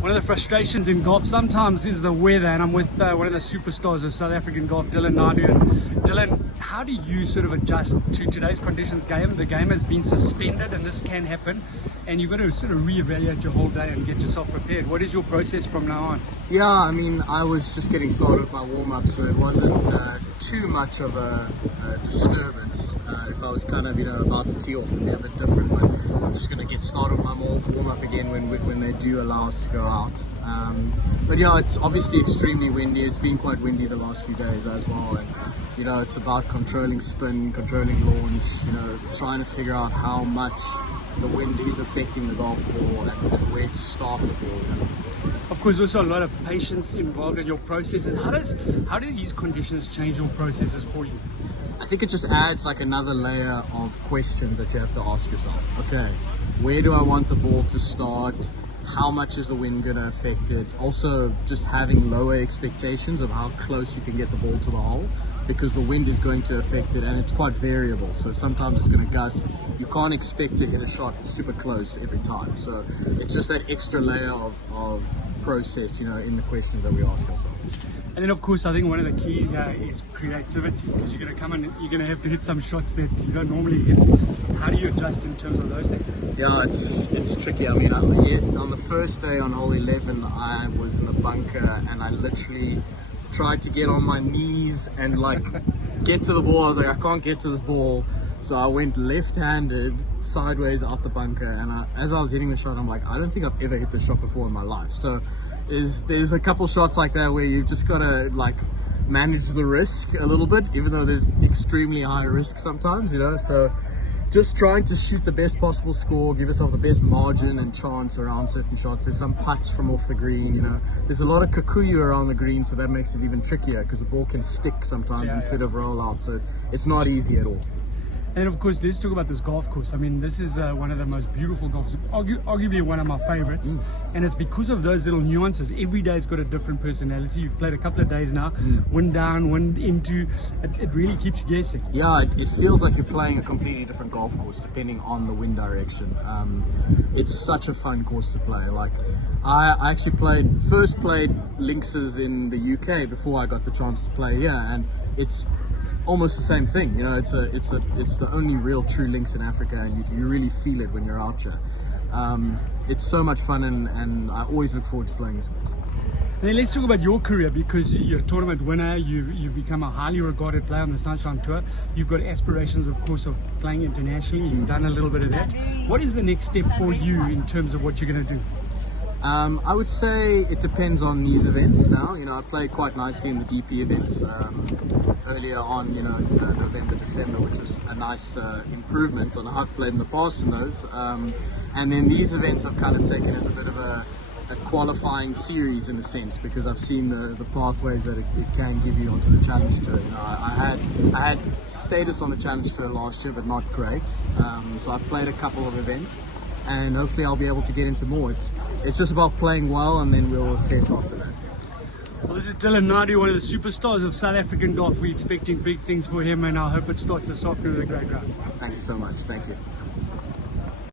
One of the frustrations in golf sometimes is the weather, and I'm with one of the superstars of South African golf, Naidoo. Dylan, how do you sort of adjust to today's conditions game? The game has been suspended and this can happen, and you've got to sort of reevaluate your whole day and get yourself prepared. What is your process from now on? Yeah, I mean, I was just getting started with my warm-up, so it wasn't too much of a disturbance. If I was kind of, about to tee off, it'd be a bit different, but I'm just going to get started with my warm-up again when they do allow us to go out. But yeah, it's obviously extremely windy. It's been quite windy the last few days as well, and it's about controlling spin, controlling launch, trying to figure out how much the wind is affecting the golf ball and where to start the ball. Of course, also a lot of patience involved in your processes. How do these conditions change your processes for you? I think it just adds like another layer of questions that you have to ask yourself. Okay, where do I want the ball to start? How much is the wind going to affect it? Also, just having lower expectations of how close you can get the ball to the hole, because the wind is going to affect it and it's quite variable. So sometimes it's going to gust. You can't expect to hit a shot super close every time. So it's just that extra layer of process, in the questions that we ask ourselves. And then, of course, I think one of the key is creativity, because you're going to come in, you're going to have to hit some shots that you don't normally hit. How do you adjust in terms of those things? Yeah, it's tricky. I mean, on the first day on hole 11, I was in the bunker and I literally tried to get on my knees and get to the ball. I was like, I can't get to this ball. So I went left-handed sideways out the bunker, and as I was hitting the shot, I'm like, I don't think I've ever hit this shot before in my life. So there's a couple shots like that where you've just got to manage the risk a little bit, even though there's extremely high risk sometimes, so just trying to shoot the best possible score, give yourself the best margin and chance around certain shots. There's some putts from off the green, there's a lot of kikuyu around the green, so that makes it even trickier because the ball can stick sometimes instead of roll out, so it's not easy at all. And of course, let's talk about this golf course. I mean, this is one of the most beautiful golf courses, arguably one of my favorites. And it's because of those little nuances. Every day's got a different personality. You've played a couple of days now, wind down, wind into. It really keeps you guessing. Yeah, it feels like you're playing a completely different golf course depending on the wind direction. It's such a fun course to play. I actually first played links in the UK before I got the chance to play here, and it's almost the same thing. It's the only real true links in Africa, and you really feel it when you're out here. It's so much fun, and I always look forward to playing this course. And then let's talk about your career, because you're a tournament winner. You've become a highly regarded player on the Sunshine Tour. You've got aspirations, of course, of playing internationally. You've done a little bit of that. What is the next step for you in terms of what you're going to do? I would say it depends on these events now. I played quite nicely in the DP events earlier on, November, December, which was a nice improvement on how I've played in the past in those. And then these events I've kind of taken as a bit of a qualifying series in a sense, because I've seen the pathways that it can give you onto the Challenge Tour. I had status on the Challenge Tour last year, but not great. So I've played a couple of events, and hopefully I'll be able to get into more. It's just about playing well, and then we'll assess after that. Well, this is Naidoo, one of the superstars of South African golf. We're expecting big things for him, and I hope it starts this afternoon with a great round. Thank you so much. Thank you.